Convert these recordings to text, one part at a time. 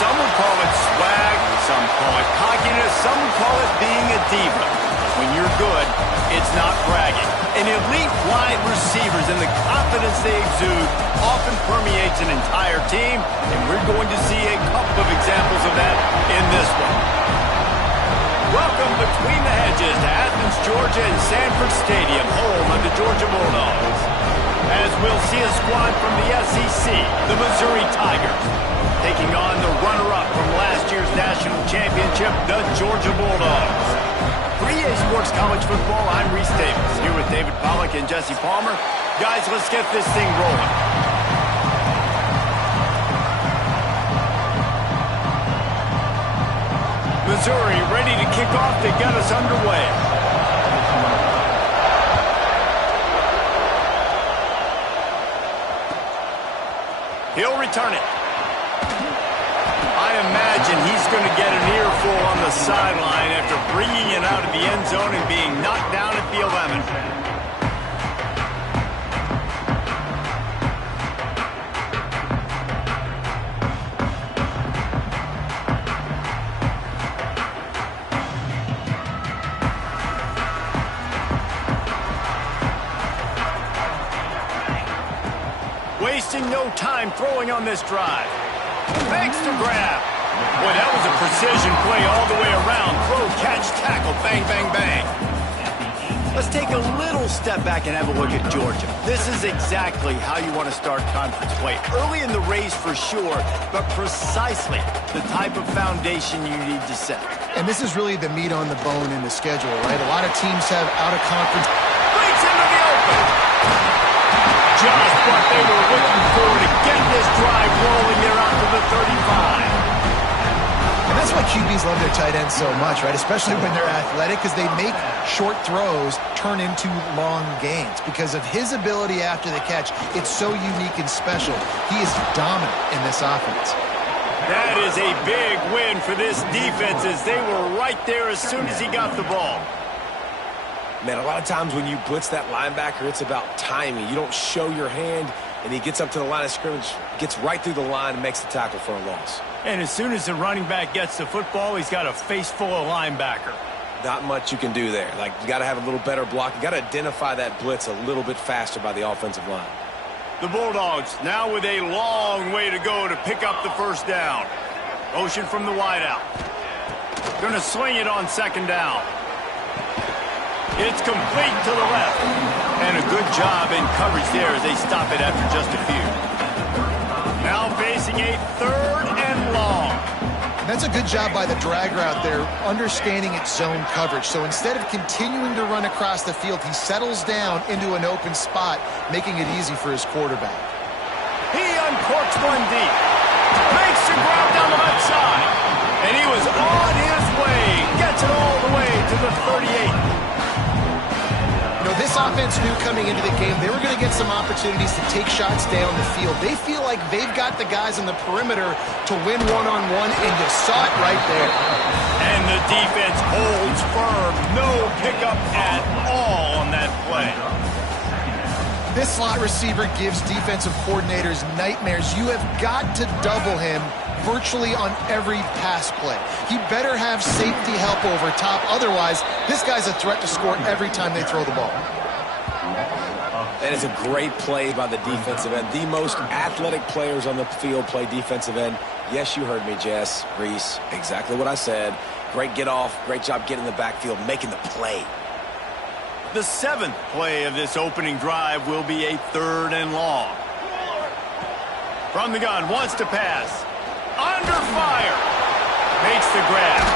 Some would call it swag, some call it cockiness, some would call it being a diva. When you're good, it's not bragging. And elite wide receivers and the confidence they exude often permeates an entire team, and we're going to see a couple of examples of that in this one. Welcome between the hedges to Athens, Georgia and Sanford Stadium, home of the Georgia Bulldogs. As we'll see a squad from the SEC, the Missouri Tigers, taking on the runner-up from last year's national championship, the Georgia Bulldogs. For EA Sports College Football, I'm Reese Davis, here with David Pollack and Jesse Palmer. Guys, let's get this thing rolling. Missouri ready to kick off to get us underway. He'll return it. I imagine he's going to get an earful on the sideline after bringing it out of the end zone and being knocked down at the 11. Wasting no time throwing on this drive. Thanks to grab. Boy, that was a precision play all the way around. Throw, catch, tackle, bang, bang, bang. Let's take a little step back and have a look at Georgia. This is exactly how you want to start conference play. Early in the race for sure, but precisely the type of foundation you need to set. And this is really the meat on the bone in the schedule, right? A lot of teams have out-of-conference. Breaks into the open. Just what they were looking for to get this drive rolling there out to the 35. And that's why QBs love their tight ends so much, right? Especially when they're athletic, because they make short throws turn into long gains. Because of his ability after the catch, it's so unique and special. He is dominant in this offense. That is a big win for this defense as they were right there as soon as he got the ball. Man, a lot of times when you blitz that linebacker, it's about timing. You don't show your hand, and he gets up to the line of scrimmage, gets right through the line, and makes the tackle for a loss. And as soon as the running back gets the football, he's got a face full of linebacker. Not much you can do there. Like, you got to have a little better block. You got to identify that blitz a little bit faster by the offensive line. The Bulldogs now with a long way to go to pick up the first down. Motion from the wideout. Going to swing it on second down. It's complete to the left. And a good job in coverage there as they stop it after just a few. Now facing a third and long. That's a good job by the drag route there, understanding its zone coverage. So instead of continuing to run across the field, he settles down into an open spot, making it easy for his quarterback. He uncorks one deep. Makes the grab down the left side. And he was on his way. Gets it all the way to the 38. You know, this offense knew coming into the game they were going to get some opportunities to take shots down the field. They feel like they've got the guys on the perimeter to win one-on-one, and you saw it right there. And the defense holds firm. No pickup at all on that play. This slot receiver gives defensive coordinators nightmares. You have got to double him virtually on every pass play. He better have safety help over top. Otherwise, this guy's a threat to score every time they throw the ball. That is a great play by the defensive end. The most athletic players on the field play defensive end. Yes, you heard me, Jess, Reese. Exactly what I said. Great get off. Great job getting in the backfield, making the play. The seventh play of this opening drive will be a third and long. From the gun, wants to pass. Under fire. Makes the grab.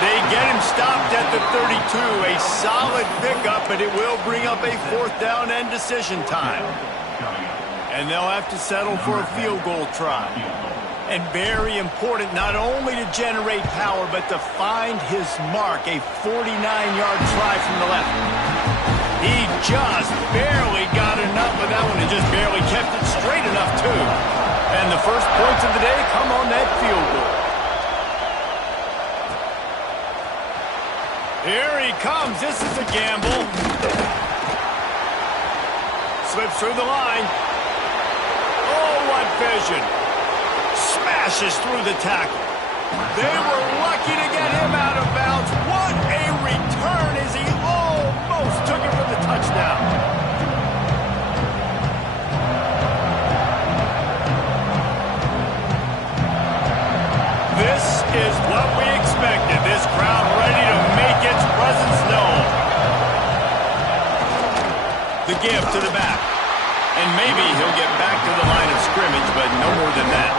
They get him stopped at the 32. A solid pickup, but it will bring up a fourth down and decision time. And they'll have to settle for a field goal try. And very important not only to generate power, but to find his mark. A 49-yard try from the left. He just barely got enough of that one and just barely kept it straight enough, too. And the first points of the day come on that field goal. Here he comes. This is a gamble. Slips through the line. Oh, what vision. Smashes through the tackle. They were lucky to get him out of bounds. What a return as he almost took it for the touchdown. This is what we expected. This crowd ready to make its presence known. The give to the back. And maybe he'll get back to the line of scrimmage, but no more than that.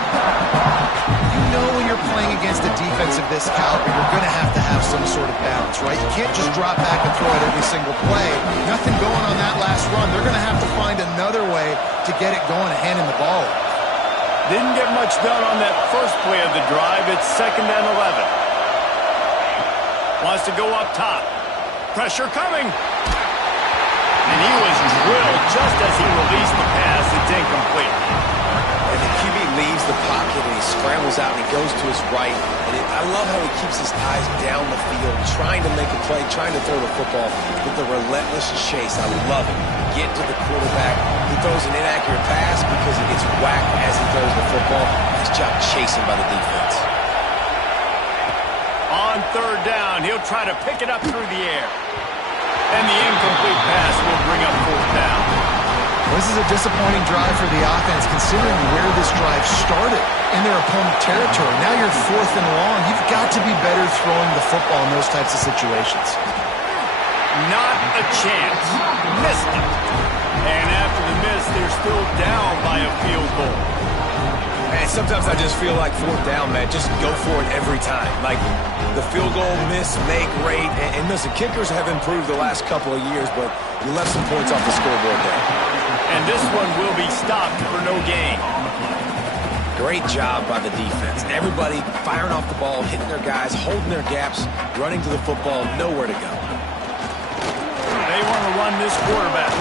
You know when you're playing against a defense of this caliber, you're going to have some sort of balance, right? You can't just drop back and throw it every single play. Nothing going on that last run. They're going to have to find another way to get it going and hand him the ball. Didn't get much done on that first play of the drive. It's 2nd and 11. Wants to go up top. Pressure coming. And he was drilled just as he released the pass. It's incomplete. And the QB leaves the pocket and he scrambles out and he goes to his right. And I love how he keeps his eyes down the field, trying to make a play, trying to throw the football with the relentless chase. I love it. Get to the quarterback. He throws an inaccurate pass because he gets whacked as he throws the football. Nice job chasing by the defense. On 3rd down, he'll try to pick it up through the air. And the incomplete pass will bring up 4th down. This is a disappointing drive for the offense, considering where this drive started in their opponent territory. Now you're 4th and long. You've got to be better throwing the football in those types of situations. Not a chance. Missed it. And after the miss, they're still down by a field goal. Man, sometimes I just feel like 4th down, man. Just go for it every time. Like the field goal miss, make rate. And listen, kickers have improved the last couple of years, but you left some points off the scoreboard there. And this one will be stopped for no gain. Great job by the defense. Everybody firing off the ball, hitting their guys, holding their gaps, running to the football, nowhere to go. They want to run this quarterback.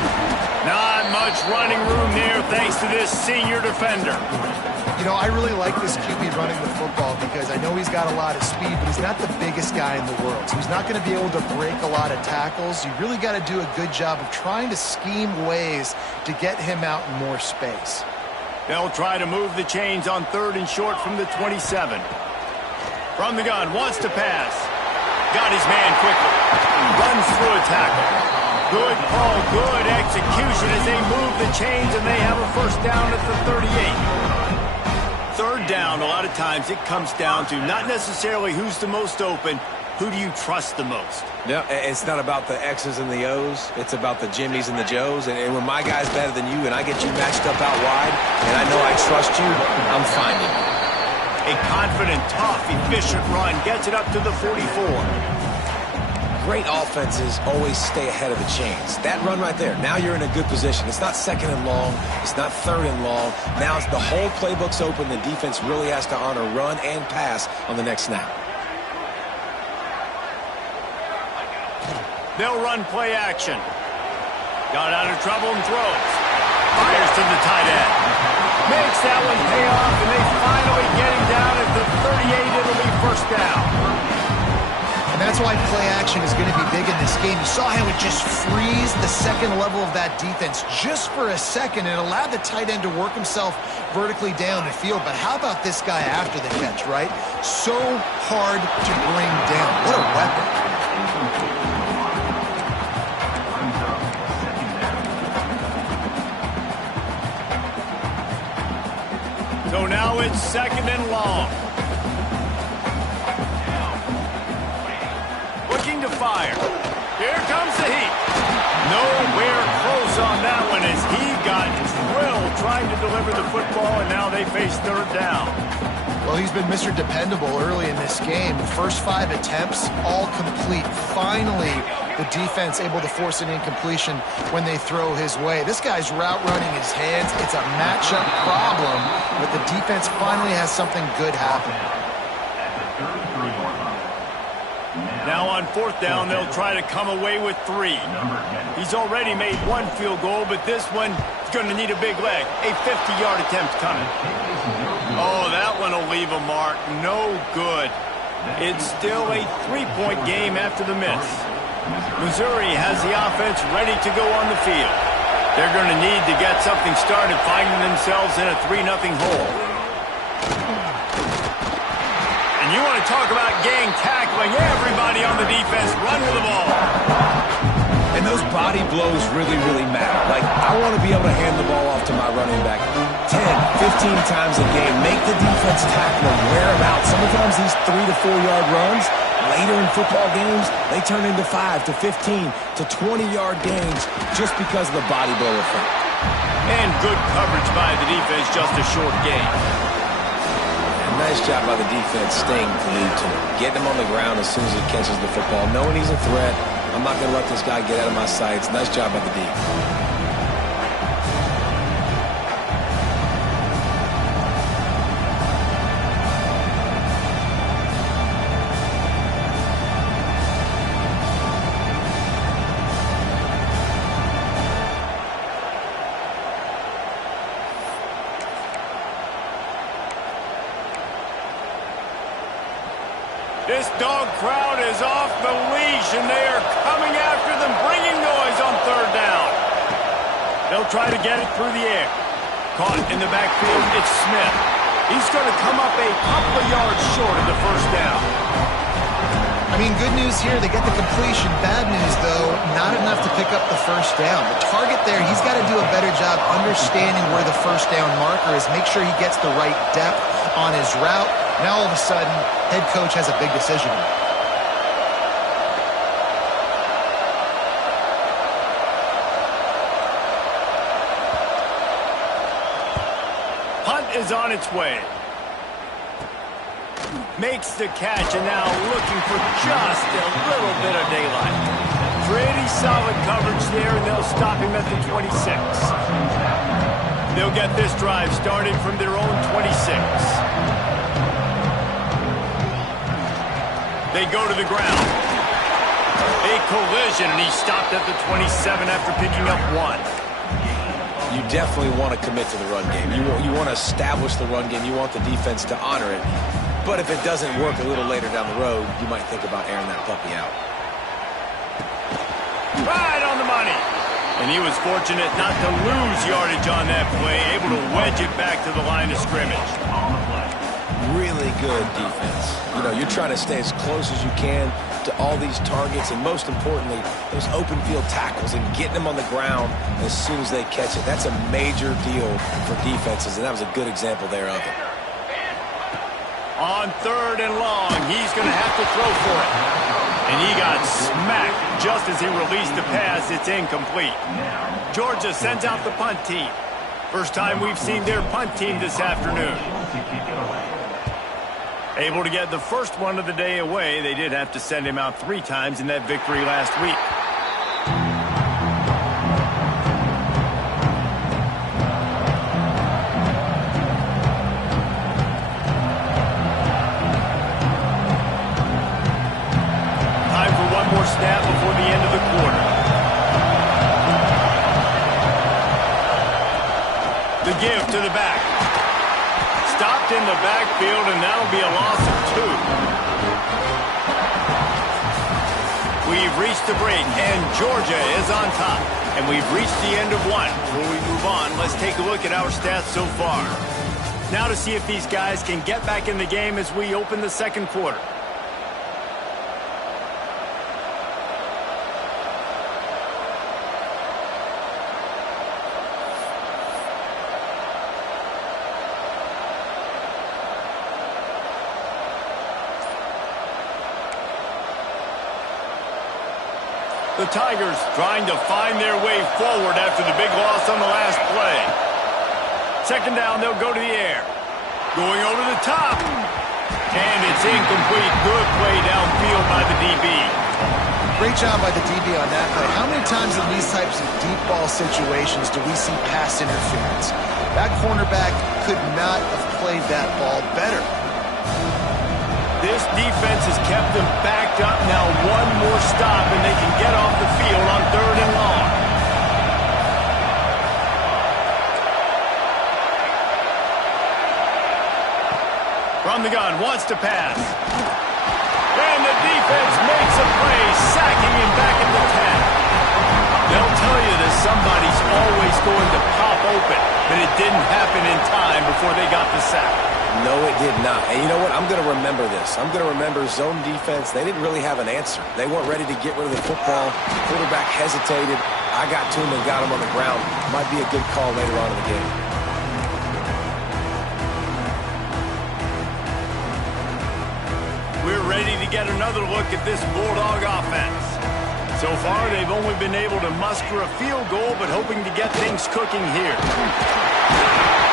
Not much running room there thanks to this senior defender. You know, I really like this QB running the football because I know he's got a lot of speed, but he's not the biggest guy in the world. So he's not going to be able to break a lot of tackles. You really got to do a good job of trying to scheme ways to get him out in more space. They'll try to move the chains on 3rd and short from the 27. From the gun, wants to pass. Got his man quickly. Runs through a tackle. Good call, good execution as they move the chains and they have a 1st down at the 38. 3rd down, a lot of times it comes down to not necessarily who's the most open, who do you trust the most? Yeah, it's not about the X's and the O's. It's about the Jimmys and the Joes. And when my guy's better than you and I get you matched up out wide and I know I trust you, I'm finding you. A confident, tough, efficient run gets it up to the 44. Great offenses always stay ahead of the chains. That run right there, now you're in a good position. It's not 2nd and long. It's not 3rd and long. Now it's the whole playbook's open. The defense really has to honor run and pass on the next snap. They'll run play action. Got out of trouble and throws. Fires to the tight end. Makes that one pay off, and they finally get him down at the 38. It'll be 1st down. And that's why play action is going to be big in this game. You saw how it just frees the 2nd level of that defense just for a second and allowed the tight end to work himself vertically down the field. But how about this guy after the catch, right? So hard to bring down. What a weapon. So now it's 2nd and long. Looking to fire. Here comes the heat. Nowhere close on that one as he got drilled trying to deliver the football, and now they face 3rd down. Well, he's been Mr. Dependable early in this game. The first 5 attempts, all complete. Finally, the defense able to force an incompletion when they throw his way. This guy's route running his hands. It's a matchup problem, but the defense finally has something good happen. Now on 4th down, they'll try to come away with 3. He's already made 1 field goal, but this one is going to need a big leg. A 50-yard attempt coming. Oh, that one will leave a mark. No good. It's still a 3-point game after the miss. Missouri has the offense ready to go on the field. They're going to need to get something started, finding themselves in a 3-0 hole. And you want to talk about gang tackling. Everybody on the defense run with the ball. And those body blows really, really matter. Like, I want to be able to hand the ball off to my running back 10, 15 times a game. Make the defense tackle him, wear him out. Sometimes these 3 to 4 yard runs, later in football games, they turn into 5 to 15 to 20-yard gains just because of the body blow effect. And good coverage by the defense, just a short gain. And nice job by the defense staying glued to him, getting him on the ground as soon as he catches the football, knowing he's a threat. I'm not going to let this guy get out of my sights. Nice job by the D. This dog crowd is off the leash, and they are coming after them, bringing noise on third down. They'll try to get it through the air. Caught in the backfield, it's Smith. He's going to come up a couple of yards short of the first down. I mean, good news here, they get the completion. Bad news, though, not enough to pick up the first down. The target there, he's got to do a better job understanding where the first down marker is, make sure he gets the right depth on his route. Now, all of a sudden, head coach has a big decision. Punt is on its way. Makes the catch, and now looking for just a little bit of daylight. Pretty solid coverage there, and they'll stop him at the 26. They'll get this drive started from their own 26. They go to the ground. A collision, and he stopped at the 27 after picking up 1. You definitely want to commit to the run game. You want to establish the run game. You want the defense to honor it. But if it doesn't work a little later down the road, you might think about airing that puppy out. Right on the money. And he was fortunate not to lose yardage on that play, able to wedge it back to the line of scrimmage. Really good defense. You know, you're trying to stay as close as you can to all these targets, and most importantly, those open field tackles and getting them on the ground as soon as they catch it. That's a major deal for defenses, and that was a good example there of it. On third and long, he's going to have to throw for it. And he got smacked just as he released the pass. It's incomplete. Georgia sends out the punt team. First time we've seen their punt team this afternoon. Able to get the first one of the day away. They did have to send him out 3 times in that victory last week. Time for one more snap before the end of the quarter. The give to the back. Stopped in the backfield, and that'll be a loss of 2. We've reached the break, and Georgia is on top. And we've reached the end of 1. Before we move on, let's take a look at our stats so far. Now to see if these guys can get back in the game as we open the second quarter. The Tigers trying to find their way forward after the big loss on the last play. Second down, they'll go to the air. Going over the top. And it's incomplete. Good play downfield by the DB. Great job by the DB on that play. How many times in these types of deep ball situations do we see pass interference? That cornerback could not have played that ball better. This defense has kept them backed up. Now one more stop, and they can get off the field on third and long. From the gun, wants to pass. And the defense makes a play, sacking him back at the 10. They'll tell you that somebody's always going to pop open, but it didn't happen in time before they got the sack. No, it did not. And you know what? I'm going to remember this. I'm going to remember zone defense. They didn't really have an answer. They weren't ready to get rid of the football. The quarterback hesitated. I got to him and got him on the ground. Might be a good call later on in the game. We're ready to get another look at this Bulldog offense. So far, they've only been able to muster a field goal, but hoping to get things cooking here.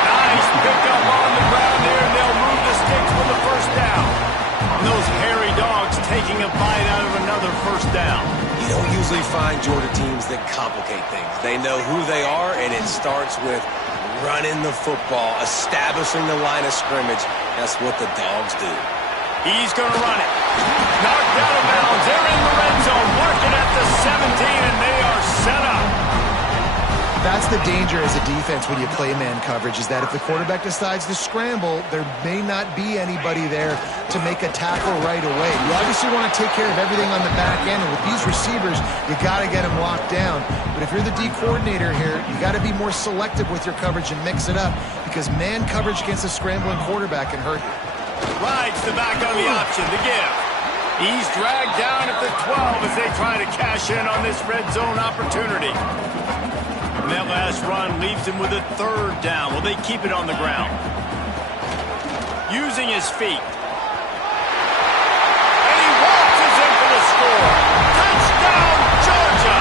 Nice pickup on the ground there, and they'll move the sticks for the first down. And those hairy dogs taking a bite out of another first down. You don't usually find Georgia teams that complicate things. They know who they are, and it starts with running the football, establishing the line of scrimmage. That's what the dogs do. He's going to run it. Knocked out of bounds. They're in the red zone. Marking at the 17, and they are set up. That's the danger as a defense when you play man coverage, is that if the quarterback decides to scramble, there may not be anybody there to make a tackle right away. You obviously want to take care of everything on the back end, and with these receivers, you got to get them locked down. But if you're the D coordinator here, you got to be more selective with your coverage and mix it up, because man coverage against a scrambling quarterback can hurt you. Rides the back on the option, the give. He's dragged down at the 12 as they try to cash in on this red zone opportunity. And that last run leaves him with a third down. Well, they keep it on the ground. Using his feet. And he waltzes in for the score. Touchdown, Georgia!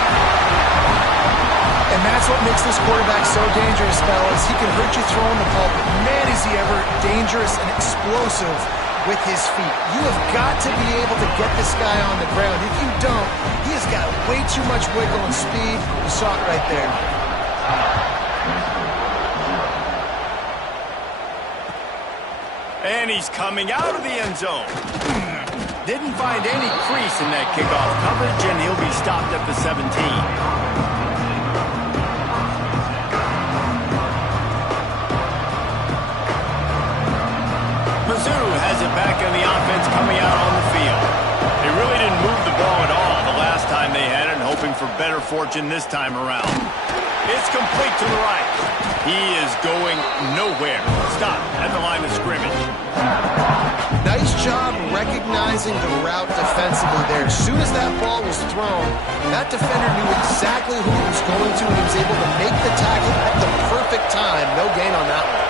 And that's what makes this quarterback so dangerous, fellas. He can hurt you throwing the ball, but man, is he ever dangerous and explosive with his feet. You have got to be able to get this guy on the ground. If you don't, he has got way too much wiggle and speed. You saw it right there. And he's coming out of the end zone. Didn't find any crease in that kickoff coverage, and he'll be stopped at the 17. Mizzou has it back on the offense coming out on the field. They really didn't move the ball at all the last time they had it, and hoping for better fortune this time around. It's complete to the right. He is going nowhere. Stop at the line of scrimmage. Nice job recognizing the route defensively there. As soon as that ball was thrown, that defender knew exactly who he was going to, and he was able to make the tackle at the perfect time. No gain on that one.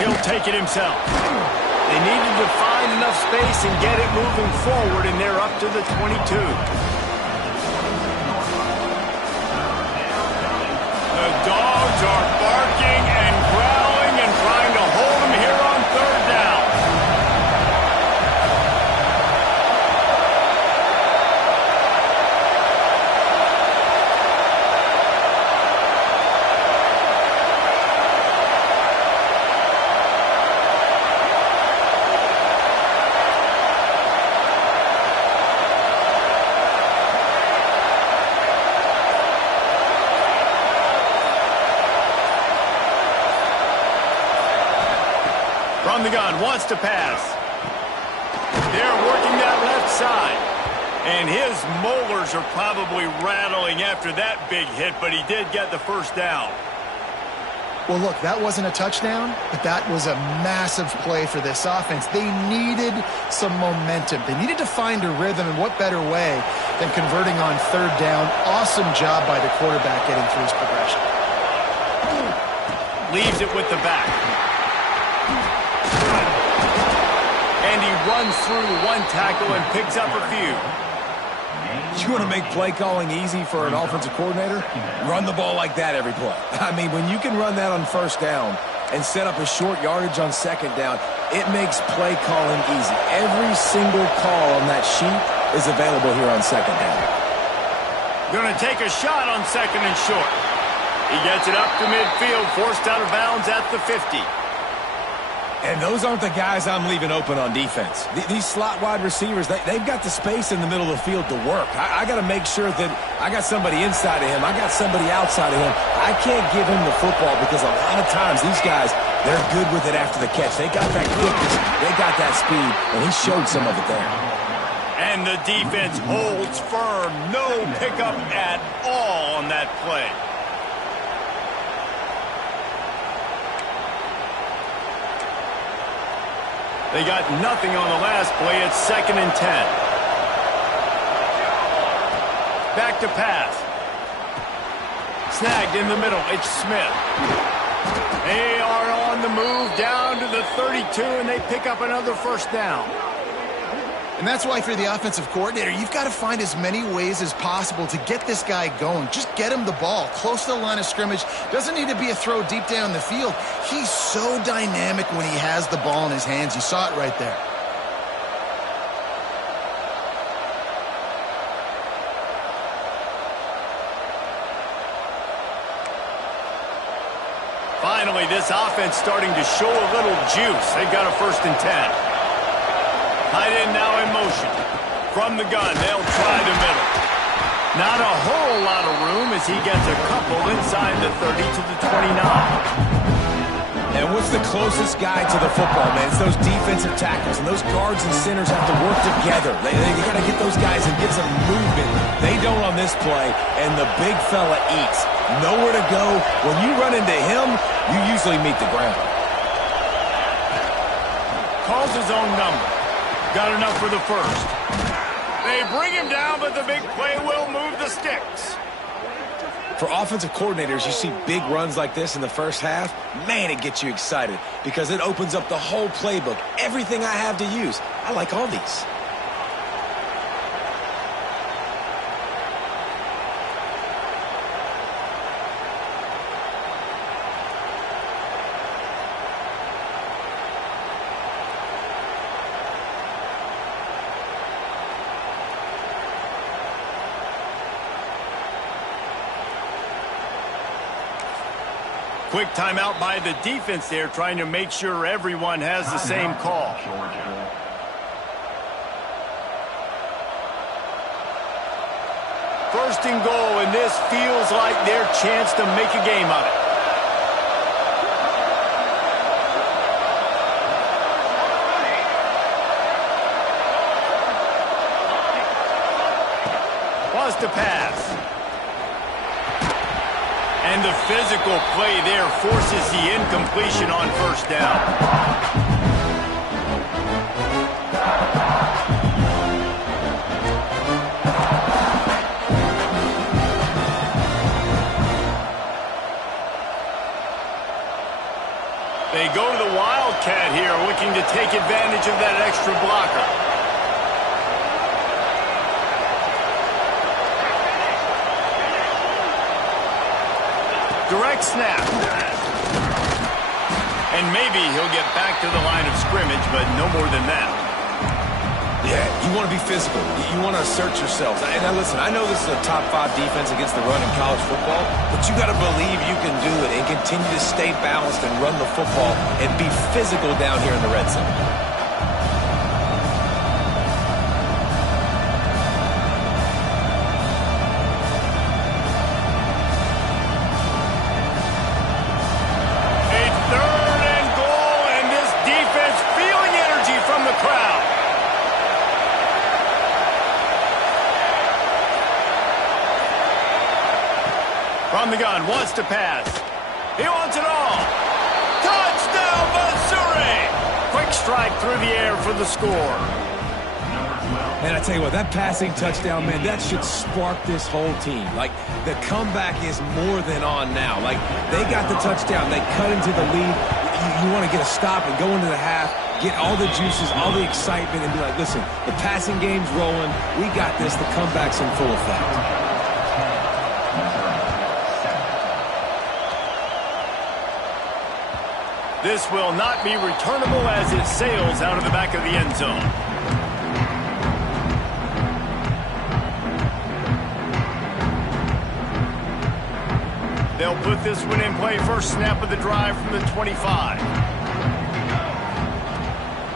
He'll take it himself. They needed to find enough space and get it moving forward, and they're up to the 22. The dogs are barking and growling and trying to hold him here on third down. From the gun, wants to pass. They're working that left side. And his molars are probably rattling after that big hit, but he did get the first down. Well, look, that wasn't a touchdown, but that was a massive play for this offense. They needed some momentum. They needed to find a rhythm, and what better way than converting on third down. Awesome job by the quarterback getting through his progression. Leaves it with the back. And he runs through one tackle and picks up a few. You want to make play calling easy for an offensive coordinator? Run the ball like that every play. I mean, when you can run that on first down and set up a short yardage on second down, it makes play calling easy. Every single call on that sheet is available here on second down. Going to take a shot on second and short. He gets it up to midfield, forced out of bounds at the 50. And those aren't the guys I'm leaving open on defense. These slot wide receivers, they've got the space in the middle of the field to work. I got to make sure that I got somebody inside of him. I got somebody outside of him. I can't give him the football because a lot of times these guys, they're good with it after the catch. They got that quickness. They got that speed, and he showed some of it there. And the defense holds firm. No pickup at all on that play. They got nothing on the last play. It's 2nd and 10. Back to pass. Snagged in the middle. It's Smith. They are on the move down to the 32, and they pick up another first down. And that's why, for the offensive coordinator, you've got to find as many ways as possible to get this guy going. Just get him the ball close to the line of scrimmage. Doesn't need to be a throw deep down the field. He's so dynamic when he has the ball in his hands. You saw it right there. Finally, this offense starting to show a little juice. They've got a 1st and 10. Tight end now in motion. From the gun, they'll try the middle. Not a whole lot of room as he gets a couple inside the 30 to the 29. And what's the closest guy to the football, man? It's those defensive tackles, and those guards and centers have to work together. They got to get those guys and get some movement. They don't on this play, and the big fella eats. Nowhere to go. When you run into him, you usually meet the ground. Calls his own number. Got enough for the first. They bring him down, but the big play will move the sticks. For offensive coordinators, you see big runs like this in the first half, man, it gets you excited because it opens up the whole playbook. Everything I have to use. I like all these. Quick timeout by the defense there, trying to make sure everyone has the same call. First and goal, and this feels like their chance to make a game of it. Wants to pass. And the physical play there forces the incompletion on first down. They go to the Wildcat here, looking to take advantage of that extra blocker. Direct snap. And maybe he'll get back to the line of scrimmage, but no more than that. Yeah, you want to be physical. You want to assert yourselves. And now listen, I know this is a top 5 defense against the run in college football, but you got to believe you can do it and continue to stay balanced and run the football and be physical down here in the red zone. From the gun, wants to pass. He wants it all. Touchdown, Missouri! Quick strike through the air for the score. Man, I tell you what, that passing touchdown, man, that should spark this whole team. Like, the comeback is more than on now. Like, they got the touchdown. They cut into the lead. You want to get a stop and go into the half, get all the juices, all the excitement, and be like, listen, the passing game's rolling. We got this. The comeback's in full effect. This will not be returnable as it sails out of the back of the end zone. They'll put this one in play. First snap of the drive from the 25.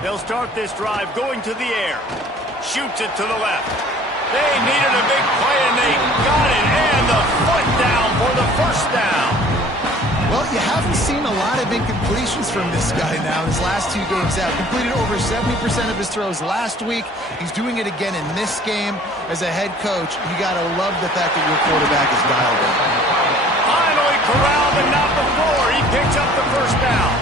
They'll start this drive going to the air. Shoots it to the left. They needed a big play, and they got it. And the foot down for the first down. Well, you haven't seen a lot of incompletions from this guy now in his last 2 games out. Completed over 70% of his throws last week. He's doing it again in this game. As a head coach, you got to love the fact that your quarterback is dialed in. Finally corralled, but not before. He picks up the first down.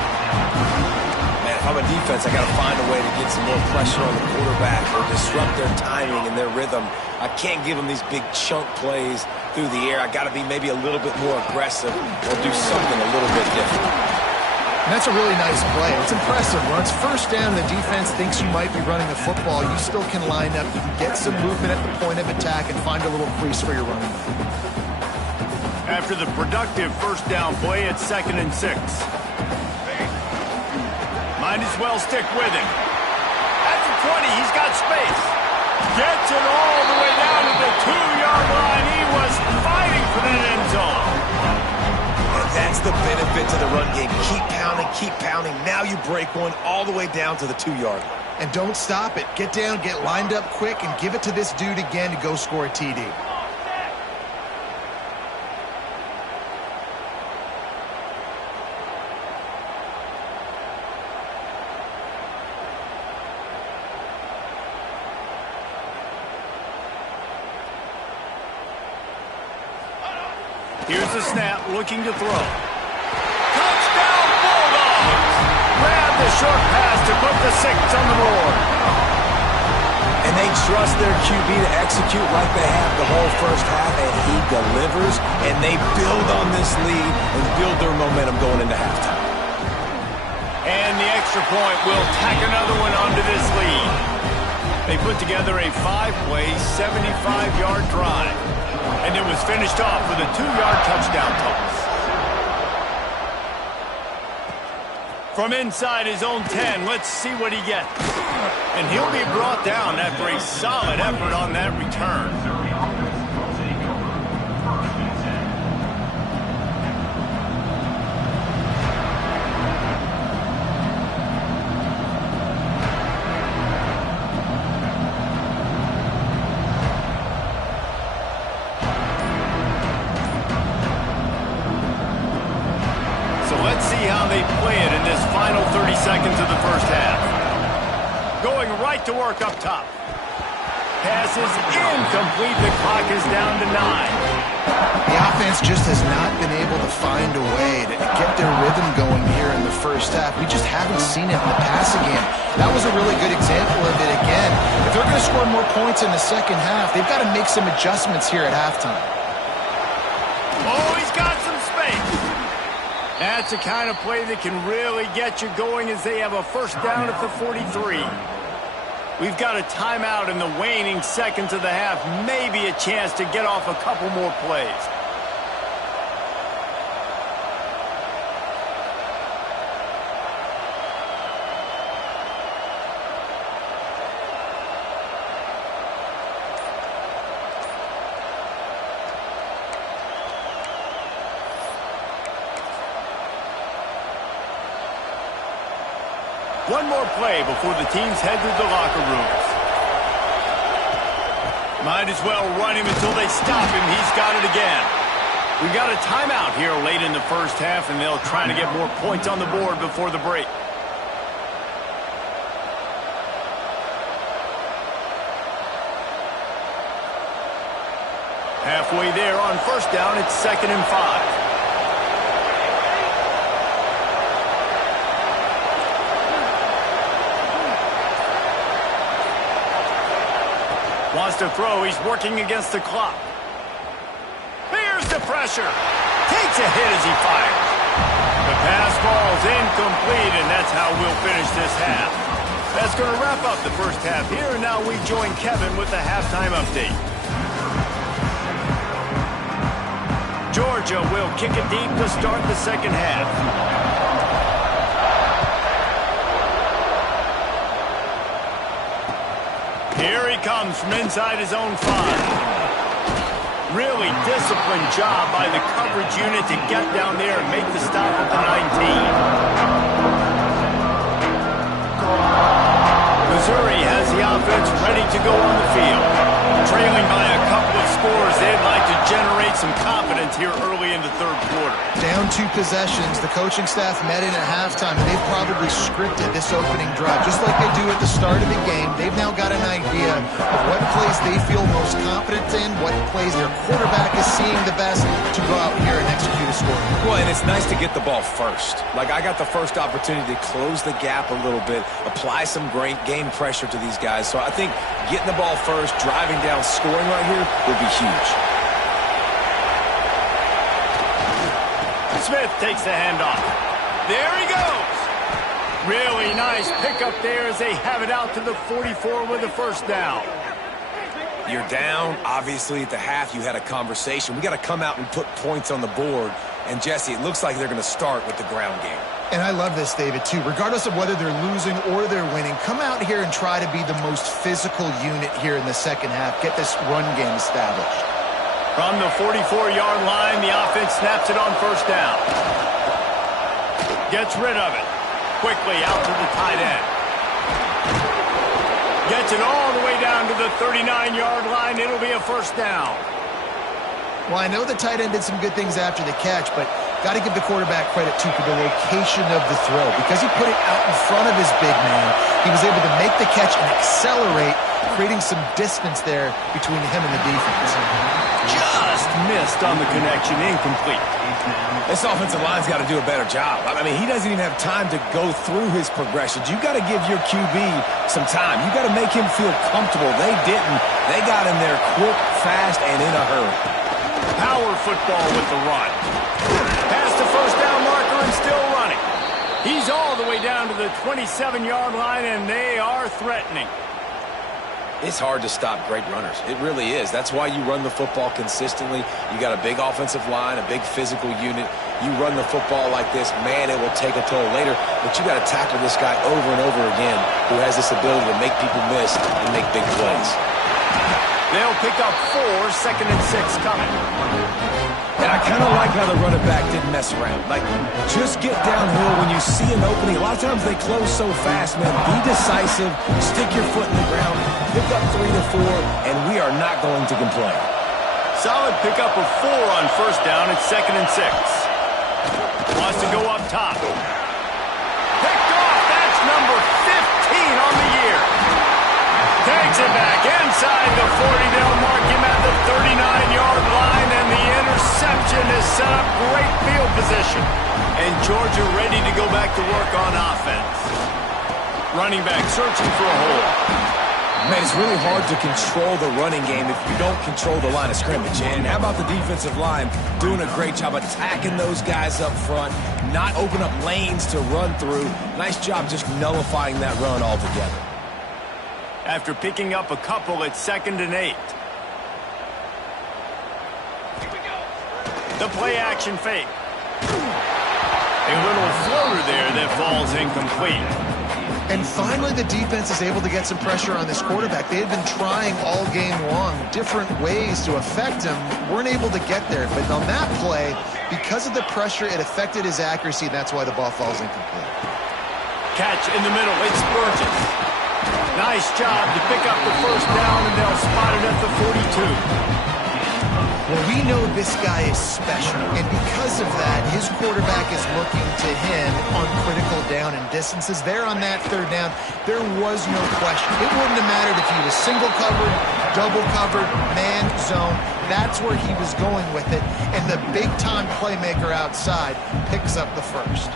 Man, if I'm a defense, I got to find a way to get some more pressure on the quarterback or disrupt their timing and their rhythm. I can't give them these big chunk plays through the air. I got to be maybe a little bit more aggressive or do something a little bit different. And that's a really nice play. It's impressive. When it's first down, the defense thinks you might be running the football. You still can line up. You can get some movement at the point of attack and find a little crease for your running back. After the productive first down play, it's 2nd and 6. Might as well stick with him. At the 20, he's got space. Gets it all the way down to the 2-yard line. He was fighting for that end zone. And that's the benefit to the run game. Keep pounding, keep pounding. Now you break one all the way down to the 2-yard line. And don't stop it. Get down, get lined up quick, and give it to this dude again to go score a TD. Here's the snap, looking to throw. Touchdown, Bulldogs! Grab the short pass to put the 6 on the board. And they trust their QB to execute like they have the whole first half, and he delivers, and they build on this lead and build their momentum going into halftime. And the extra point will tack another one onto this lead. They put together a 5-play, 75-yard drive. And it was finished off with a 2-yard touchdown toss. From inside his own 10, let's see what he gets. And he'll be brought down after a solid effort on that return. Let's see how they play it in this final 30 seconds of the first half. Going right to work up top. Pass is incomplete. The clock is down to 9. The offense just has not been able to find a way to get their rhythm going here in the first half. We just haven't seen it in the passing game. That was a really good example of it again. If they're going to score more points in the second half, they've got to make some adjustments here at halftime. Oh, he's got some space. That's the kind of play that can really get you going as they have a first down at the 43. We've got a timeout in the waning seconds of the half. Maybe a chance to get off a couple more plays. One more play before the teams head to the locker rooms. Might as well run him until they stop him. He's got it again. We've got a timeout here late in the first half, and they'll try to get more points on the board before the break. Halfway there on first down, it's 2nd and 5. Wants to throw. He's working against the clock. Here's the pressure. Takes a hit as he fires. The pass ball's incomplete, and that's how we'll finish this half. That's going to wrap up the first half here, and now we join Kevin with the halftime update. Georgia will kick it deep to start the second half. Here he comes from inside his own 5. Really disciplined job by the coverage unit to get down there and make the stop at the 19. Missouri has the offense ready to go on the field. Trailing by a couple of scores, they'd like to generate some confidence here early in the third quarter. Down 2 possessions, the coaching staff met in at halftime, and they've probably scripted this opening drive. Just like they do at the start of the game, they've now got an idea of what plays they feel most confident in, what plays their quarterback is seeing the best to go out here and execute a score. Well, and it's nice to get the ball first. Like, I got the first opportunity to close the gap a little bit, apply some great game pressure to these guys. So I think getting the ball first, driving down, scoring right here would be huge. Smith takes the handoff. There he goes. Really nice pickup there as they have it out to the 44 with a first down. You're down. Obviously, at the half, you had a conversation. We got to come out and put points on the board. And, Jesse, it looks like they're going to start with the ground game. And I love this, David, too. Regardless of whether they're losing or they're winning, come out here and try to be the most physical unit here in the second half. Get this run game established. From the 44-yard line, the offense snaps it on first down. Gets rid of it. Quickly out to the tight end. Gets it all the way down to the 39-yard line. It'll be a first down. Well, I know the tight end did some good things after the catch, but got to give the quarterback credit, too, for the location of the throw. Because he put it out in front of his big man, he was able to make the catch and accelerate, creating some distance there between him and the defense. Just missed on the connection. Incomplete. This offensive line's got to do a better job. I mean, he doesn't even have time to go through his progressions. You got to give your QB some time. You got to make him feel comfortable. They didn't. They got him there quick, fast, and in a hurry. Power football with the run. Past the first down marker and still running. He's all the way down to the 27-yard line, and they are threatening. It's hard to stop great runners. It really is. That's why you run the football consistently. You got a big offensive line, a big physical unit. You run the football like this, man, it will take a toll later. But you got to tackle this guy over and over again who has this ability to make people miss and make big plays. They'll pick up 4, 2nd and 6 coming. And I kind of like how the running back didn't mess around. Like, just get downhill when you see an opening. A lot of times they close so fast, man. Be decisive, stick your foot in the ground, pick up 3 to 4, and we are not going to complain. Solid pickup of 4 on first down. It's 2nd and 6. Wants to go up top. Picked off. That's number 15 on the year. Takes it back inside the 40. They'll mark him at the 39-yard line, and the interception is set up great field position. And Georgia ready to go back to work on offense. Running back searching for a hole. Man, it's really hard to control the running game if you don't control the line of scrimmage. And how about the defensive line doing a great job attacking those guys up front, not open up lanes to run through. Nice job just nullifying that run altogether. After picking up a couple, it's 2nd and 8. The play action fake. A little floater there that falls incomplete. And finally, the defense is able to get some pressure on this quarterback. They had been trying all game long different ways to affect him. Weren't able to get there. But on that play, because of the pressure, it affected his accuracy. That's why the ball falls incomplete. Catch in the middle. It's Burgess. Nice job to pick up the first down, and they'll spot it at the 42. Well, we know this guy is special, and because of that, his quarterback is looking to him on critical down and distances. There on that third down, there was no question. It wouldn't have mattered if he was single covered, double covered, man, zone. That's where he was going with it, and the big-time playmaker outside picks up the first.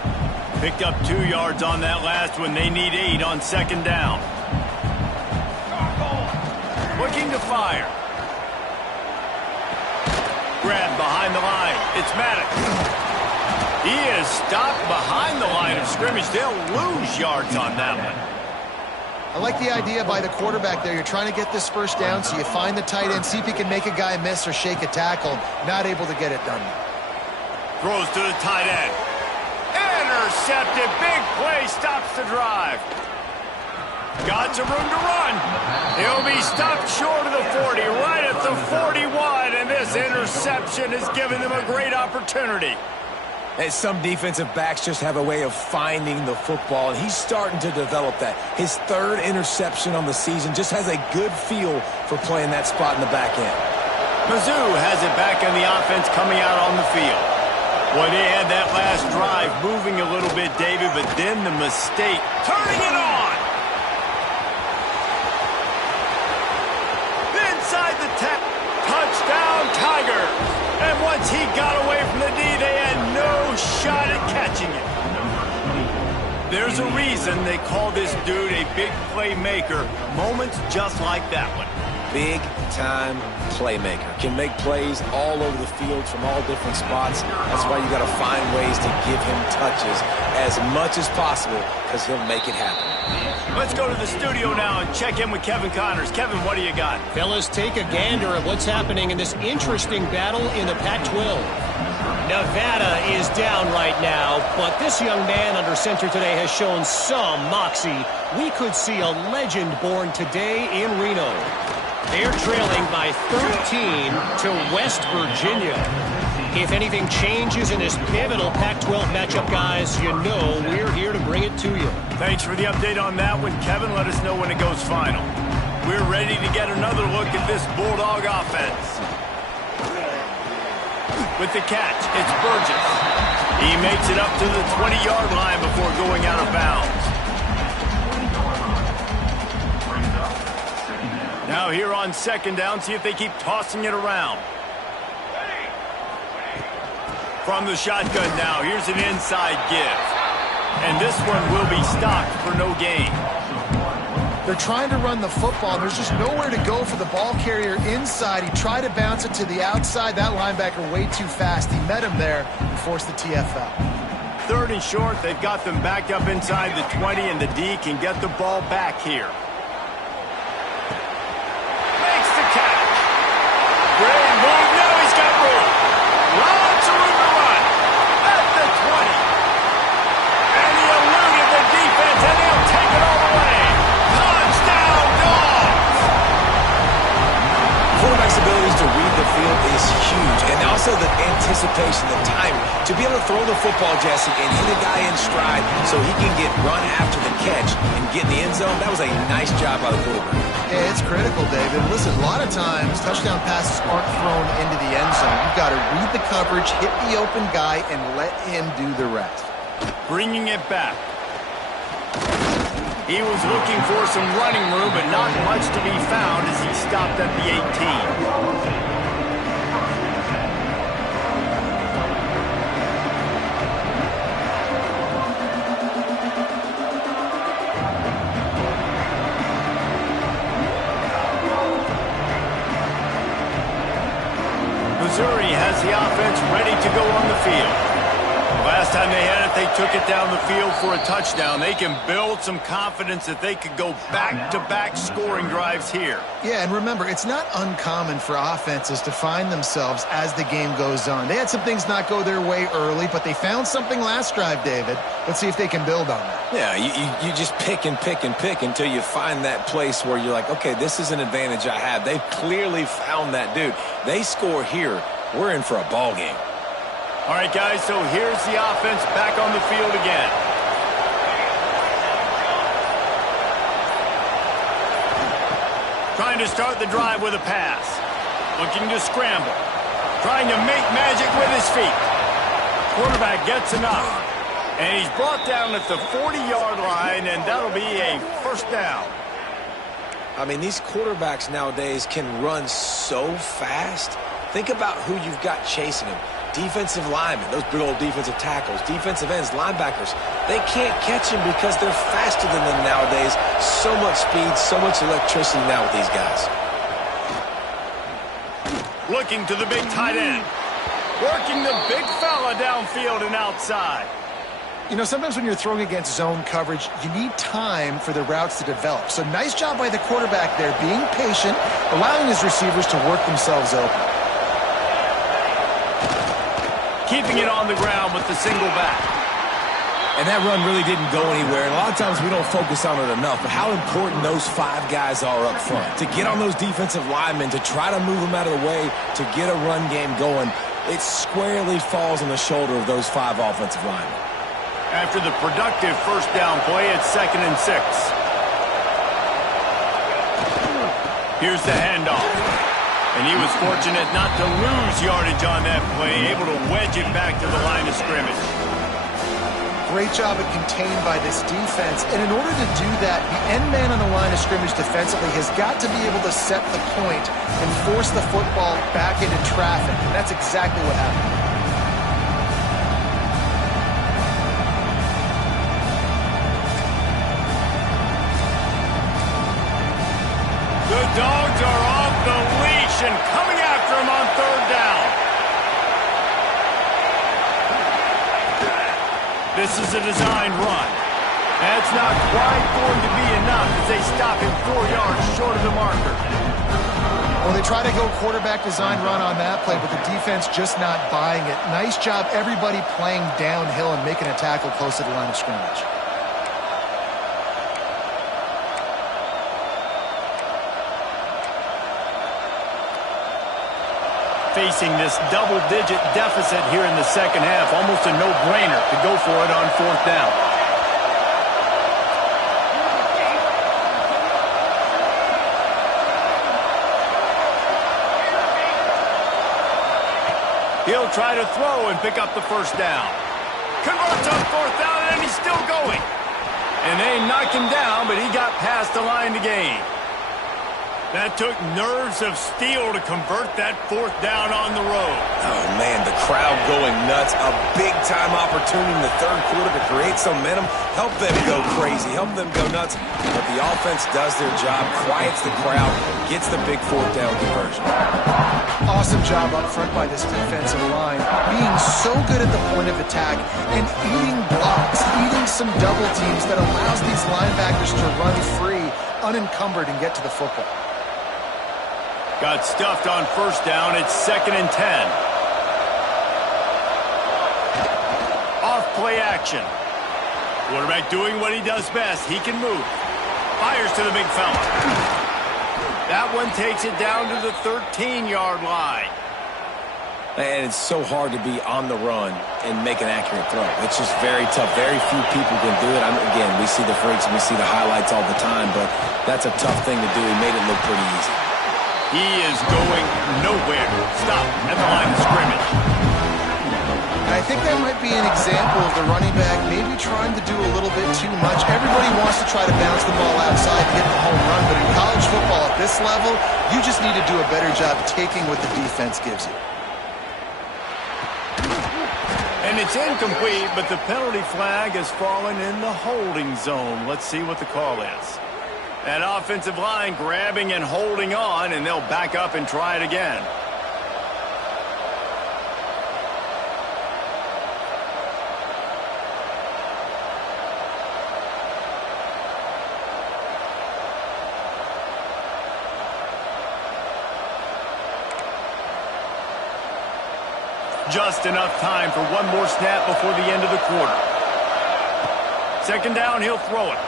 Picked up 2 yards on that last one. They need 8 on second down. Looking to fire. Grab behind the line. It's Maddox. He is stopped behind the line of scrimmage. They'll lose yards on that one. I like the idea by the quarterback there. You're trying to get this first down, so you find the tight end, see if he can make a guy miss or shake a tackle. Not able to get it done. Throws to the tight end. Intercepted. Big play. Stops the drive. Got some room to run. He'll be stopped short of the 40, right at the 41, and this interception has given them a great opportunity. And some defensive backs just have a way of finding the football, and he's starting to develop that. His 3rd interception on the season, just has a good feel for playing that spot in the back end. Mizzou has it back in the offense coming out on the field. Well, they had that last drive moving a little bit, David, but then the mistake. Turning it on! Inside the tap. Touchdown, Tigers! And once he got away from the D, they had no shot at catching it. There's a reason they call this dude a big playmaker. Moments just like that one. Big-time playmaker. Can make plays all over the field from all different spots. That's why you got to find ways to give him touches as much as possible because he'll make it happen. Let's go to the studio now and check in with Kevin Connors. Kevin, what do you got? Fellas, take a gander at what's happening in this interesting battle in the Pac-12. Nevada is down right now, but this young man under center today has shown some moxie. We could see a legend born today in Reno. They're trailing by 13 to West Virginia. If anything changes in this pivotal Pac-12 matchup, guys, you know we're here to bring it to you. Thanks for the update on that one, Kevin. Let us know when it goes final. We're ready to get another look at this Bulldog offense. With the catch, it's Burgess. He makes it up to the 20-yard line before going out of bounds. Now here on second down, see if they keep tossing it around. From the shotgun now, here's an inside give. And this one will be stopped for no gain. They're trying to run the football. There's just nowhere to go for the ball carrier inside. He tried to bounce it to the outside. That linebacker way too fast. He met him there and forced the TFL. Third and short, they've got them backed up inside the 20, and the D can get the ball back here. Makes the catch. Great move. Now he's got room. Lots of room to run. At the 20. And he eluded the defense, and he'll take it all the way. Touchdown, Dogs! Quarterback's abilities to read the field is huge, and also the anticipation, the timing. To be able to throw the football, Jesse, and hit a guy in stride so he can get run after the catch and get in the end zone, that was a nice job by the quarterback. Yeah, it's critical, David. Listen, a lot of times touchdown passes aren't thrown into the end zone. You've got to read the coverage, hit the open guy, and let him do the rest. Bringing it back. He was looking for some running room, but not much to be found as he stopped at the 18. Missouri has the offense ready to go on the field. Last time they had it, they took it down the field for a touchdown. They can build some confidence that they could go back-to-back scoring drives here. Yeah, and remember, it's not uncommon for offenses to find themselves as the game goes on. They had some things not go their way early, but they found something last drive, David. Let's see if they can build on that. Yeah, you just pick and pick and pick until you find that place where you're like, okay, this is an advantage I have. They've clearly found that dude. They score here, we're in for a ball game. All right, guys, so here's the offense back on the field again. Trying to start the drive with a pass. Looking to scramble. Trying to make magic with his feet. Quarterback gets enough. And he's brought down at the 40-yard line, and that'll be a first down. I mean, these quarterbacks nowadays can run so fast. Think about who you've got chasing them. Defensive linemen, those big old defensive tackles, defensive ends, linebackers. They can't catch them because they're faster than them nowadays. So much speed, so much electricity now with these guys. Looking to the big tight end. Working the big fella downfield and outside. You know, sometimes when you're throwing against zone coverage, you need time for the routes to develop. So nice job by the quarterback there, being patient, allowing his receivers to work themselves open. Keeping it on the ground with the single back. And that run really didn't go anywhere. And a lot of times we don't focus on it enough. But how important those five guys are up front. To get on those defensive linemen, to try to move them out of the way, to get a run game going, it squarely falls on the shoulder of those five offensive linemen. After the productive first down play, it's 2nd and 6. Here's the handoff. And he was fortunate not to lose yardage on that play, able to wedge it back to the line of scrimmage. Great job at contained by this defense. And in order to do that, the end man on the line of scrimmage defensively has got to be able to set the point and force the football back into traffic. And that's exactly what happened. The Dogs are off the leash and coming after him on third down. This is a design run. That's not quite going to be enough as they stop him 4 yards short of the marker. Well, they try to go quarterback design run on that play, but the defense just not buying it. Nice job, everybody playing downhill and making a tackle close to the line of scrimmage. Facing this double-digit deficit here in the second half, almost a no-brainer to go for it on fourth down. He'll try to throw and pick up the first down. Converts on fourth down, and he's still going. And they knocked him down, but he got past the line to gain. That took nerves of steel to convert that fourth down on the road. Oh, man, the crowd going nuts. A big-time opportunity in the third quarter to create some momentum. Help them go crazy. Help them go nuts. But the offense does their job, quiets the crowd, gets the big fourth down conversion. Awesome job up front by this defensive line, being so good at the point of attack and eating blocks, eating some double teams that allows these linebackers to run free, unencumbered, and get to the football. Got stuffed on first down. It's 2nd and 10. Off play action. Quarterback doing what he does best. He can move. Fires to the big fella. That one takes it down to the 13-yard line. And it's so hard to be on the run and make an accurate throw. It's just very tough. Very few people can do it. Again, we see the freaks and we see the highlights all the time, but that's a tough thing to do. He made it look pretty easy. He is going nowhere. Stop at the line of scrimmage. And I think that might be an example of the running back maybe trying to do a little bit too much. Everybody wants to try to bounce the ball outside and get the home run, but in college football at this level, you just need to do a better job taking what the defense gives you. And it's incomplete, but the penalty flag has fallen in the holding zone. Let's see what the call is. That offensive line grabbing and holding on, and they'll back up and try it again. Just enough time for one more snap before the end of the quarter. 2nd down, he'll throw it.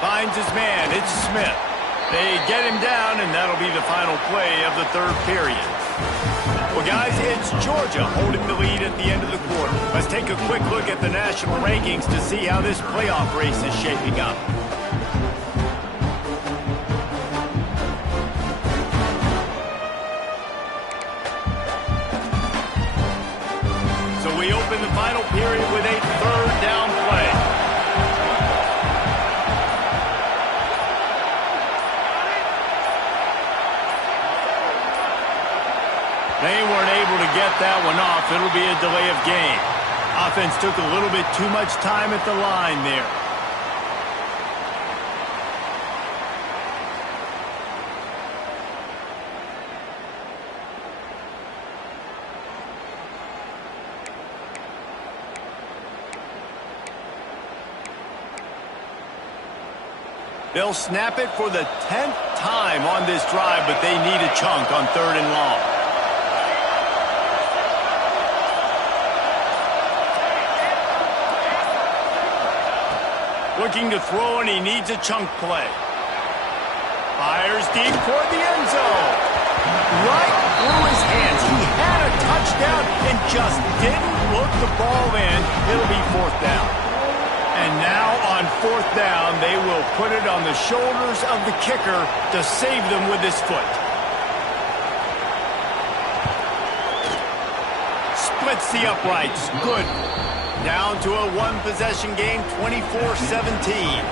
Finds his man. It's Smith. They get him down, and that'll be the final play of the third period. Well, guys, it's Georgia holding the lead at the end of the quarter. Let's take a quick look at the national rankings to see how this playoff race is shaping up. So we open the final period with a third down play. They weren't able to get that one off. It'll be a delay of game. Offense took a little bit too much time at the line there. They'll snap it for the 10th time on this drive, but they need a chunk on 3rd and long. Looking to throw, and he needs a chunk play. Fires deep toward the end zone. Right through his hands. He had a touchdown and just didn't look the ball in. It'll be 4th down. And now on 4th down, they will put it on the shoulders of the kicker to save them with his foot. Limits the uprights. Good. Down to a one-possession game, 24-17.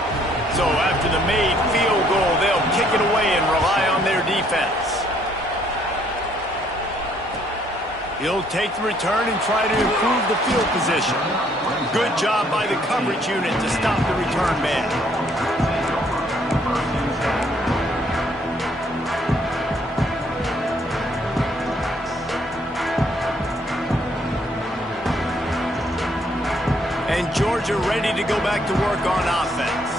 So after the made field goal, they'll kick it away and rely on their defense. He'll take the return and try to improve the field position. Good job by the coverage unit to stop the return man. And Georgia ready to go back to work on offense.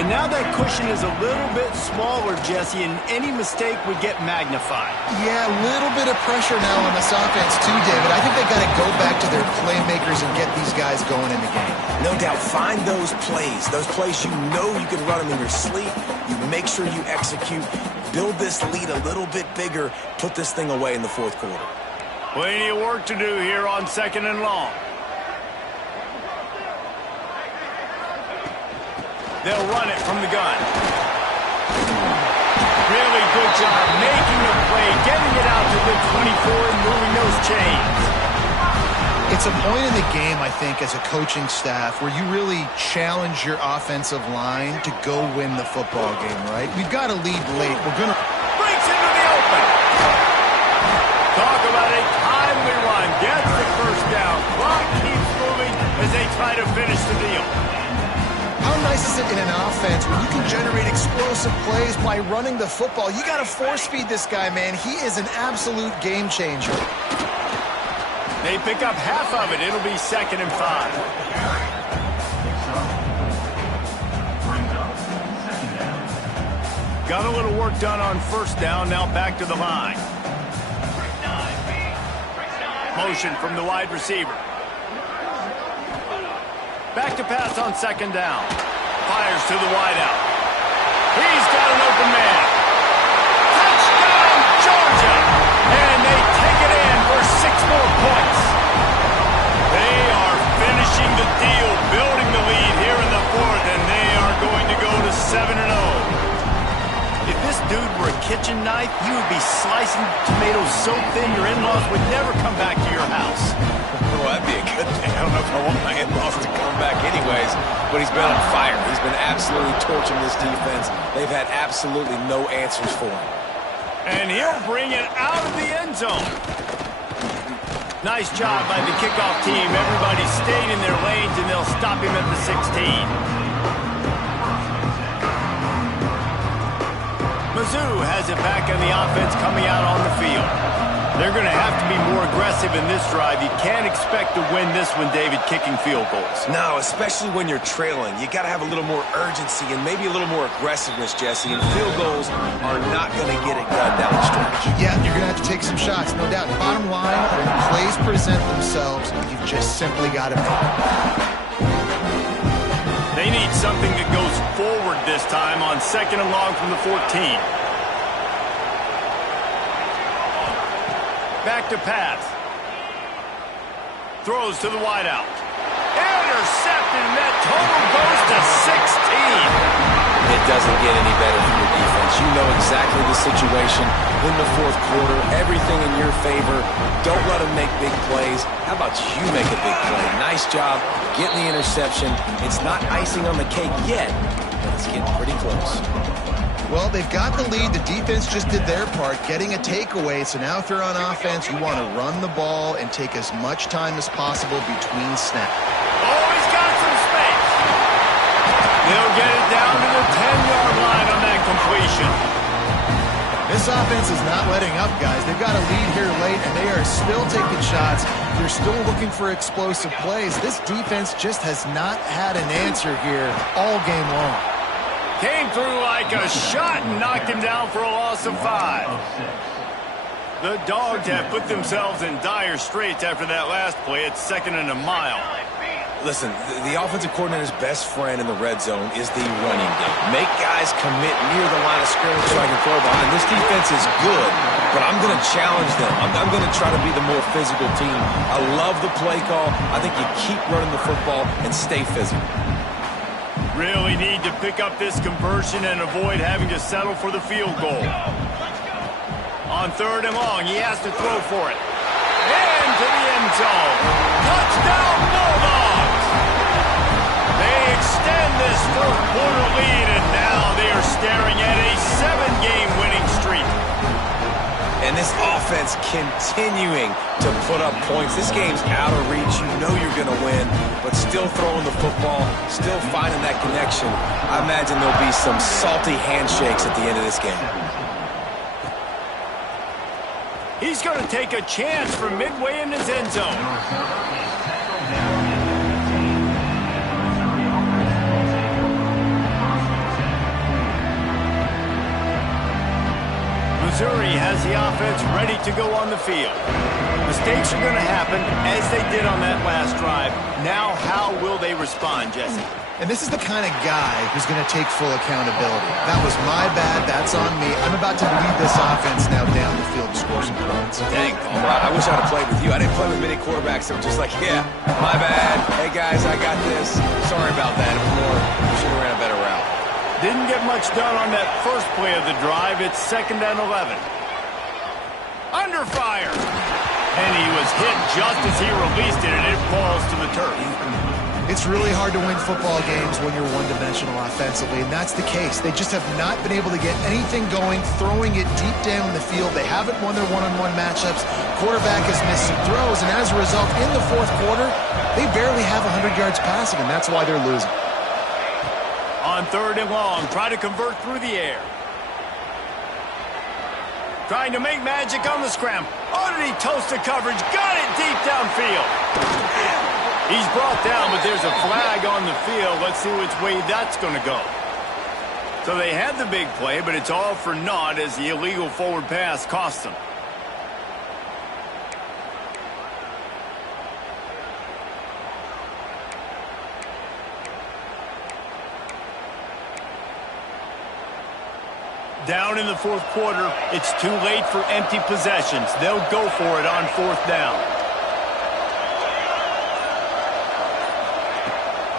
And now that cushion is a little bit smaller, Jesse, and any mistake would get magnified. Yeah, a little bit of pressure now on this offense too, David. I think they got to go back to their playmakers and get these guys going in the game. No doubt, find those plays you know you can run them in your sleep. You make sure you execute, build this lead a little bit bigger, put this thing away in the fourth quarter. Plenty of work to do here on 2nd and long. They'll run it from the gun. Really good job making the play, getting it out to the 24 and moving those chains. It's a point in the game, I think, as a coaching staff where you really challenge your offensive line to go win the football game, right? We've got to lead late. We're going to... Breaks into the open. Talk about a timely run. Gets the first down. Clock keeps moving as they try to finish the deal. How nice is it in an offense when you can generate explosive plays by running the football? You got to force feed this guy, man. He is an absolute game changer. They pick up half of it. It'll be 2nd and 5. Got a little work done on first down. Now back to the line. Motion from the wide receiver. Back to pass on 2nd down. Fires to the wideout. He's got an open man. Touchdown, Georgia! And they take it in for 6 more points. They are finishing the deal, building the lead here in the 4th, and they are going to go to 7-0. If this dude were a kitchen knife, you would be slicing tomatoes so thin your in-laws would never come back to your house. Well, that'd be a good thing. I don't know if I want my in-laws to come back anyways, but he's been on fire. He's been absolutely torching this defense. They've had absolutely no answers for him. And he'll bring it out of the end zone. Nice job by the kickoff team. Everybody stayed in their lanes, and they'll stop him at the 16. Mizzou has it back on the offense coming out on the field. They're going to have to be more aggressive in this drive. You can't expect to win this one, David, kicking field goals. No, especially when you're trailing. You got to have a little more urgency and maybe a little more aggressiveness, Jesse. And field goals are not going to get it done down the stretch. Yeah, you're going to have to take some shots, no doubt. Bottom line, when plays present themselves, you've just simply got to make them. They need something that goes forward this time on 2nd and long from the 14. Back to pass. Throws to the wideout. Intercepted, and that total goes to 16. It doesn't get any better for your defense. You know exactly the situation in the 4th quarter. Everything in your favor. Don't let them make big plays. How about you make a big play? Nice job getting the interception. It's not icing on the cake yet, but it's getting pretty close. Well, they've got the lead. The defense just did their part, getting a takeaway. So now if they're on offense, you want to run the ball and take as much time as possible between snaps. Oh, he's got some space. They'll get it down to the 10-yard line on that completion. This offense is not letting up, guys. They've got a lead here late, and they are still taking shots. They're still looking for explosive plays. This defense just has not had an answer here all game long. Came through like a shot and knocked him down for a loss of 5. The Dogs have put themselves in dire straits after that last play. It's 2nd and a mile. Listen, the offensive coordinator's best friend in the red zone is the running game. Make guys commit near the line of scrimmage so I can throw behind. This defense is good, but I'm going to challenge them. I'm going to try to be the more physical team. I love the play call. I think you keep running the football and stay physical. Really need to pick up this conversion and avoid having to settle for the field goal. On 3rd and long, he has to throw for it. into the end zone. Touchdown, Bulldogs! They extend this fourth quarter lead, and now they are staring at a 7-game winning streak. And this offense continuing to put up points. This game's out of reach. You know you're going to win, but still throwing the football, still finding that connection. I imagine there'll be some salty handshakes at the end of this game. He's going to take a chance from midway in his end zone. Missouri has the offense ready to go on the field. Mistakes are going to happen, as they did on that last drive. Now, how will they respond, Jesse? And this is the kind of guy who's going to take full accountability. That was my bad. That's on me. I'm about to lead this offense now down the field to score some points. Dang, I wish I'd have played with you. I didn't play with many quarterbacks that were just like, yeah, my bad. Hey, guys, I got this. Sorry about that. It was more, we should have ran a better route. Didn't get much done on that first play of the drive. It's 2nd and 11. Under fire. And he was hit just as he released it, and it falls to the turf. It's really hard to win football games when you're one-dimensional offensively, and that's the case. They just have not been able to get anything going, throwing it deep down the field. They haven't won their one-on-one matchups. Quarterback has missed some throws, and as a result, in the fourth quarter, they barely have 100 yards passing, and that's why they're losing. On 3rd and long, try to convert through the air. Trying to make magic on the scramble. Oh, did he toast the coverage? Got it deep downfield. He's brought down, but there's a flag on the field. Let's see which way that's going to go. So they had the big play, but it's all for naught as the illegal forward pass cost them. Down in the fourth quarter, it's too late for empty possessions. They'll go for it on 4th down.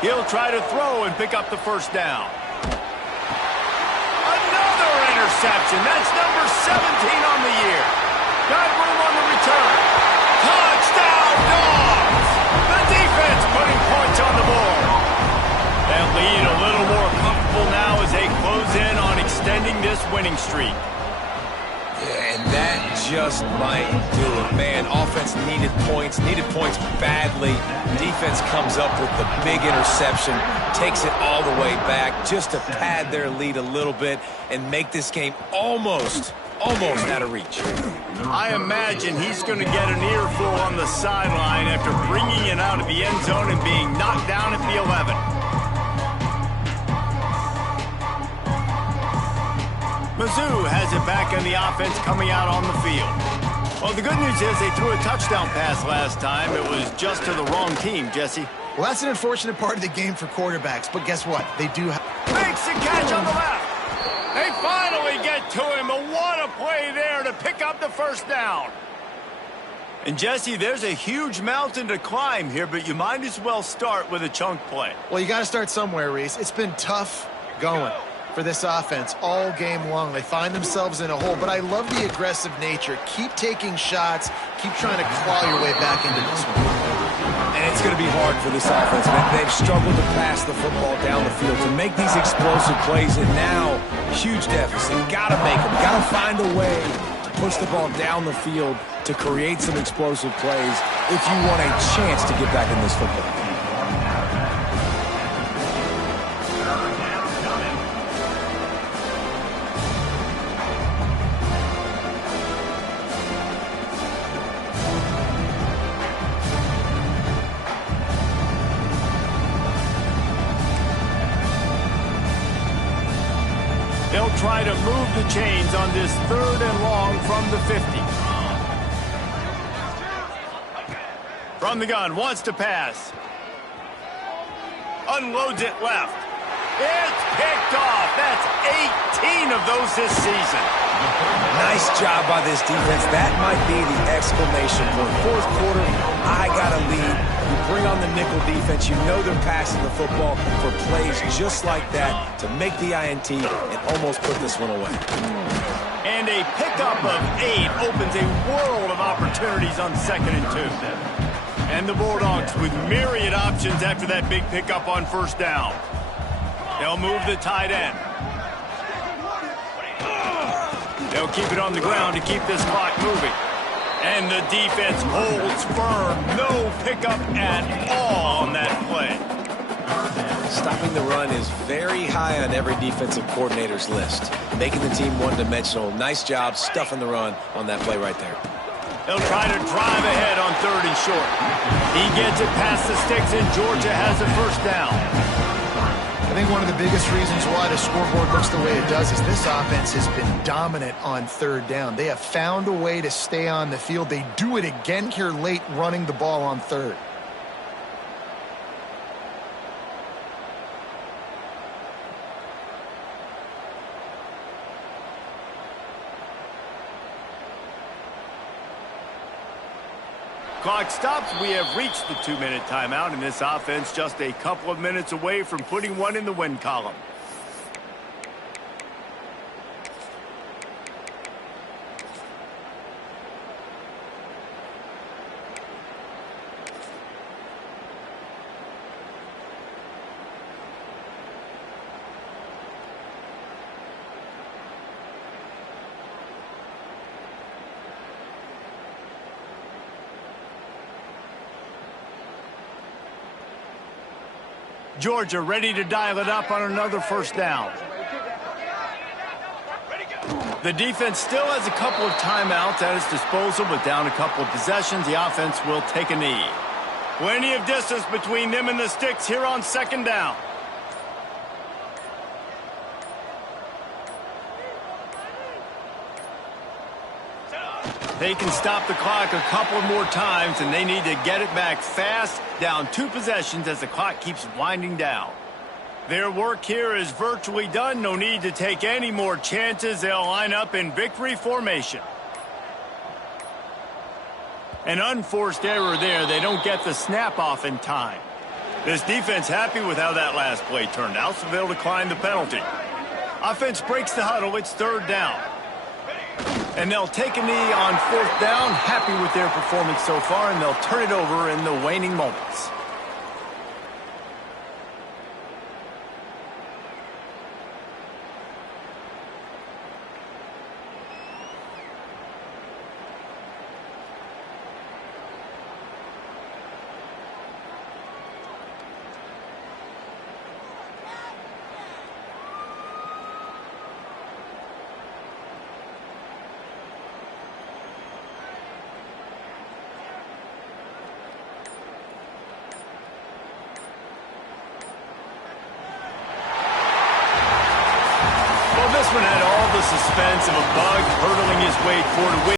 He'll try to throw and pick up the 1st down. Another interception. That's number 17 on the year. Got room on the return. Touchdown, Dogs! The defense putting points on the board. That lead a little more comfortable now as they close in on extending this winning streak. Yeah, and that just might do it, man. Offense needed points badly. Defense comes up with the big interception, takes it all the way back just to pad their lead a little bit and make this game almost out of reach. I imagine he's going to get an earful on the sideline after bringing it out of the end zone and being knocked down at the 11. Mizzou has it back in the offense coming out on the field. Well, the good news is they threw a touchdown pass last time. It was just to the wrong team, Jesse. Well, that's an unfortunate part of the game for quarterbacks, but guess what? They do have... Makes the catch on the left. They finally get to him, but what a play there to pick up the 1st down. And, Jesse, there's a huge mountain to climb here, but you might as well start with a chunk play. Well, you got to start somewhere, Reese. It's been tough going for this offense all game long. They find themselves in a hole, but I love the aggressive nature. Keep taking shots. Keep trying to claw your way back into this one. And it's going to be hard for this offense, man. They've struggled to pass the football down the field, to make these explosive plays, and now, huge deficit. Got to make them. Got to find a way to push the ball down the field to create some explosive plays if you want a chance to get back in this football game. They'll try to move the chains on this 3rd and long from the 50. From the gun, wants to pass. Unloads it left. It's picked off. That's 18 of those this season. Nice job by this defense. That might be the exclamation point. Fourth quarter, I got a lead. You bring on the nickel defense. You know they're passing the football for plays just like that to make the INT and almost put this one away. And a pickup of 8 opens a world of opportunities on 2nd and 2. And the Bulldogs with myriad options after that big pickup on 1st down. They'll move the tight end. They'll keep it on the ground to keep this clock moving. And the defense holds firm. No pickup at all on that play. Stopping the run is very high on every defensive coordinator's list. Making the team one-dimensional. Nice job stuffing the run on that play right there. They'll try to drive ahead on 3rd and short. He gets it past the sticks, and Georgia has a 1st down. I think one of the biggest reasons why the scoreboard looks the way it does is this offense has been dominant on 3rd down. They have found a way to stay on the field. They do it again here late, running the ball on 3rd. Clock stops. We have reached the 2-minute timeout, and this offense just a couple of minutes away from putting one in the win column. Georgia ready to dial it up on another 1st down. The defense still has a couple of timeouts at its disposal, but down a couple of possessions, the offense will take a knee. Plenty of distance between them and the sticks here on 2nd down. They can stop the clock a couple more times, and they need to get it back fast, down 2 possessions as the clock keeps winding down. Their work here is virtually done. No need to take any more chances. They'll line up in victory formation. An unforced error there. They don't get the snap off in time. This defense happy with how that last play turned out, so they'll decline the penalty. Offense breaks the huddle. It's 3rd down. And they'll take a knee on 4th down, happy with their performance so far, and they'll turn it over in the waning moments. This one had all the suspense of a bug hurtling his way toward a win.